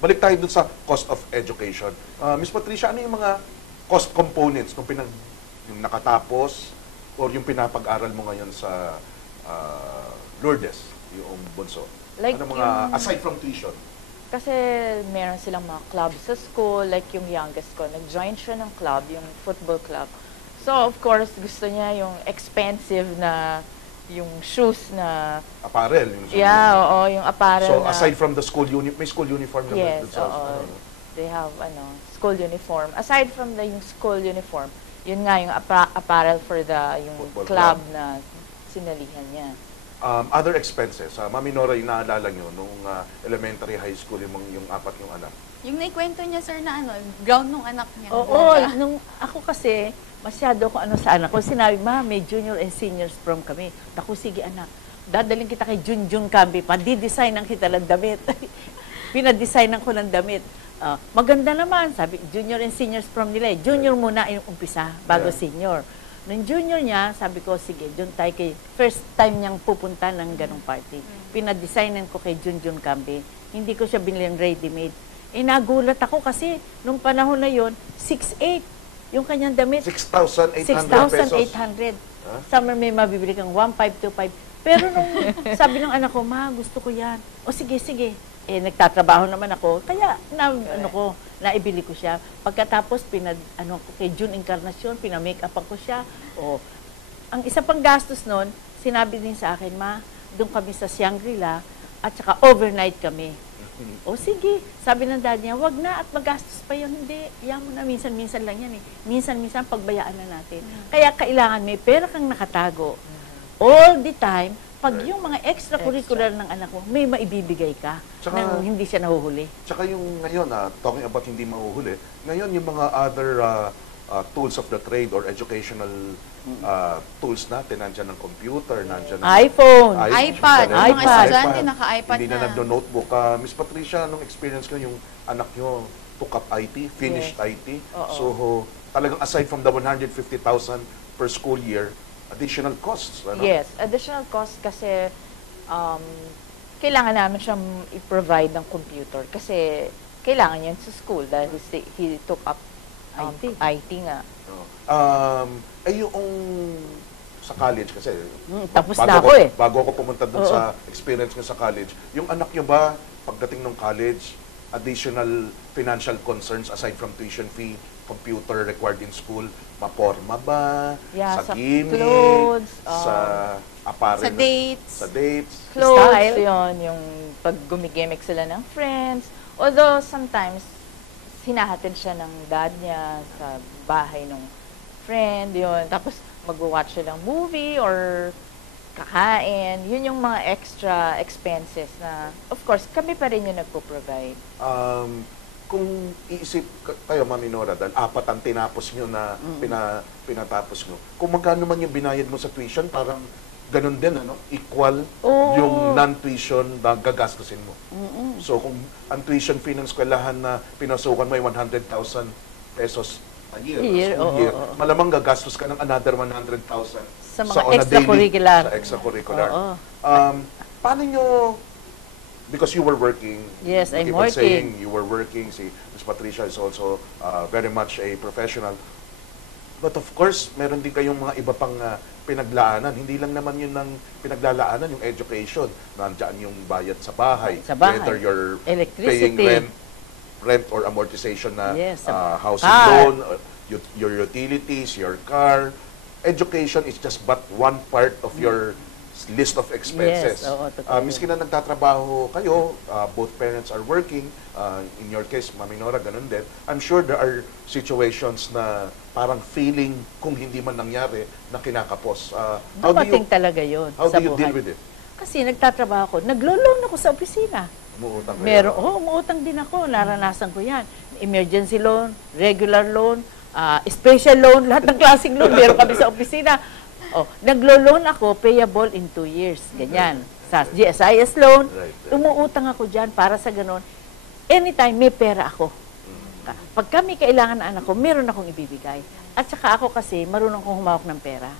balik tayo dun sa cost of education. Miss Patricia, ano yung mga cost components nung yung nakatapos or yung pinapag-aral mo ngayon sa Lourdes, yung bunso? Like ano mga, aside from tuition? Kasi meron silang mga club sa school, like yung youngest ko, nag-join siya ng club, yung football club. So, of course, gusto niya yung expensive na, yung shoes na... Apparel? Yeah, oo, yung apparel so, na... aside from the school uniform, may school uniform naman? Yes, oo. They have, school uniform. Aside from yung school uniform, yun nga yung apparel for yung football club na sinalihan niya. Other expenses, Mami Nora, yung naalala nyo, nung elementary, high school, yung apat yung anak? Yung naikwento niya, sir, na ground nung anak niya. Oo, nung ako kasi, masyado ako sa anak ko. Sinabi, ma, may junior and seniors prom kami. Naku, sige anak, dadaling kita kay Junjun Kambi, pa-designan kita ng damit. Pinadesignan ko ng damit. Maganda naman, sabi, junior and seniors prom nila. Junior muna yung umpisa, bago senior. Nung junior niya, sabi ko, sige, doon tayo kay, first time niyang pupunta ng ganong party. Pinadesignan ko kay Junjun Kambi. Hindi ko siya binilang ready-made. Nagulat ako kasi, nung panahon na yon 6'8". Yung kanyang damit. 6,800 pesos? 6,800. Summer may mabibili kang 1,525. Pero nung sabi ng anak ko, ma, gusto ko yan. O sige, sige. Nagtatrabaho naman ako. Kaya, naibili ko siya. Pagkatapos, kay June Encarnacion, pinamake-upan ko siya. Ang isa pang gastos nun, sinabi din sa akin, ma, doon kami sa Shangri-La, at saka overnight kami. O sige, sabi ng dad niya, wag na at magastos pa yun. Hindi, iyan mo na, minsan-minsan lang yan eh. Minsan-minsan pagbayaan na natin. Kaya kailangan may pera kang nakatago. All the time, pag yung mga extracurricular ng anak mo, may maibibigay ka nang hindi siya nahuhuli. Tsaka yung ngayon, talking about hindi mahuhuli, ngayon yung mga other tools of the trade or educational tools natin, nandiyan ng computer, nandiyan ng iPhone, iPad. Yung mga estudyante, naka-iPad hindi na nagno-notebook. Miss Patricia, nung experience ko, yung anak nyo took up IT, finished IT. So, talagang aside from the 150,000 per school year, additional costs. Yes, additional costs kasi kailangan namin siyang i-provide ng computer kasi kailangan yan sa school dahil he took up IT nga. Yung sa college kasi, tapos na ako bago ako pumunta dun sa experience ko sa college, yung anak nyo ba, pagdating ng college, additional financial concerns aside from tuition fee, computer required in school, maporma ba? Sa gimmick? Clothes, sa apparel? Sa dates? Sa dates? Clothes, yun, yung pag gumigimik sila ng friends. Although sometimes, hinahatid siya ng dad niya sa bahay ng friend, yun. Tapos, mag-watch siya ng movie or kakain. Yun yung mga extra expenses na, of course, kami pa rin yung nagpo-provide. Kung iisip tayo, Mami Nora, dahil apat ang tinapos nyo na pinatapos nyo, kung magkano man yung binayad mo sa tuition, parang ganun din, equal yung non-tuition na gagastusin mo. So, kung ang tuition fee ng eskwelahan na pinasukan mo ay 100,000 pesos a year, malamang gagastos ka ng another 100,000 sa mga extracurricular. Sa extracurricular. Paano nyo, because you were working, yes, I'm keep on working. saying you were working, si Ms. Patricia is also very much a professional. But of course, meron din kayong mga iba pang pinaglaanan. Hindi lang naman yun ng pinaglalaanan, yung education. Nandiyan yung bayad sa bahay. Whether you're paying rent or amortization na housing loan, your utilities, your car. Education is just but one part of your list of expenses. Miski na nagtatrabaho kayo, both parents are working, in your case, Mami Nora, ganun din, I'm sure there are situations na parang feeling kung hindi man nangyari na kinakapos. Dumating talaga yun How sa do you buhay. deal with it? Kasi nagtatrabaho ako, naglo-loan ako sa opisina. Umuutang kayo? Umuutang din ako, naranasan ko yan. Emergency loan, regular loan, special loan, lahat ng klaseng loan, meron kami sa opisina. Naglo-loan ako, payable in 2 years. Ganyan. Sa GSIS loan, umuutang ako dyan para sa ganun. Anytime, may pera ako. Pag kami kailangan na anak ko, meron akong ibibigay. At saka ako kasi, marunong kong humawak ng pera.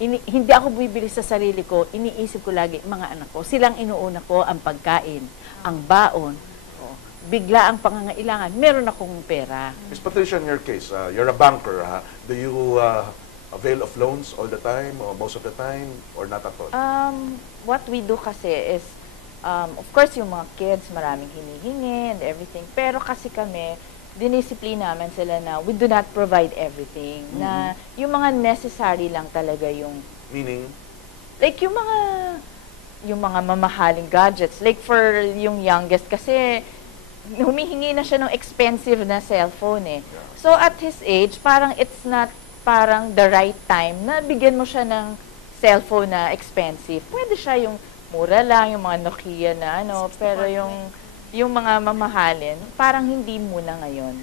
Hindi ako bibili sa sarili ko, iniisip ko lagi, mga anak ko, silang inuuna ko ang pagkain, ang baon. bigla ang pangangailangan, meron akong pera. Miss Patricia, in your case, you're a banker. Do you avail of loans all the time or most of the time or not at all? What we do kasi is, of course, yung mga kids, maraming hinihingi and everything. Pero kasi kami, dinisipline namin sila na we do not provide everything. Na yung mga necessary lang talaga yung, Meaning? like yung mga mamahaling gadgets. Like for yung youngest kasi, humihingi na siya ng expensive na cellphone eh. So at his age, parang it's not parang the right time na bigyan mo siya ng cellphone na expensive. Pwede siya yung mura lang, yung mga Nokia na ano, pero yung mga mamahalin, parang hindi muna ngayon.